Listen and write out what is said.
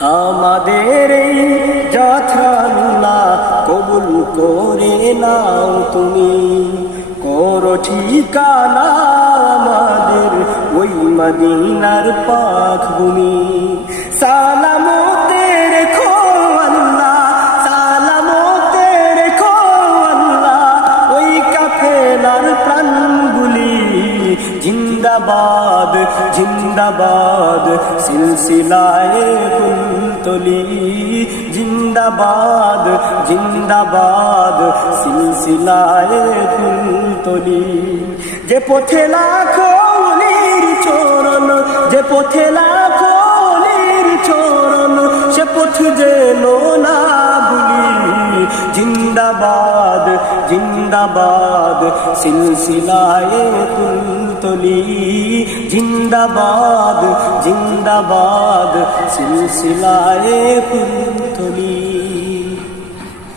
আমাদের এই যাত্রা আল্লাহ কবুল করে নাও তুমি, করো ঠিকানা আমাদের ওই মদিনার পাক ভূমি। সালামতে রেখো আল্লাহ, সালামতে রেখো আল্লাহ ওই কাফেলার প্রাণগুলি। জিন্দাবাদ জিন্দাবাদ সিলসিলায়ে কুলতলি, জিন্দাবাদ জিন্দাবাদ সিলসিলায়ে কুলতলি। যে পথে লাখো ওলির চরণ, যে পথে লাখো ওলির চরণ, সে পথ যেন না ভুলি। জিন্দাবাদ জিন্দাবাদ সিলসিলায়ে কুলতলি, জিন্দাবাদ জিন্দাবাদ সিলসিলায়ে কুলতলি।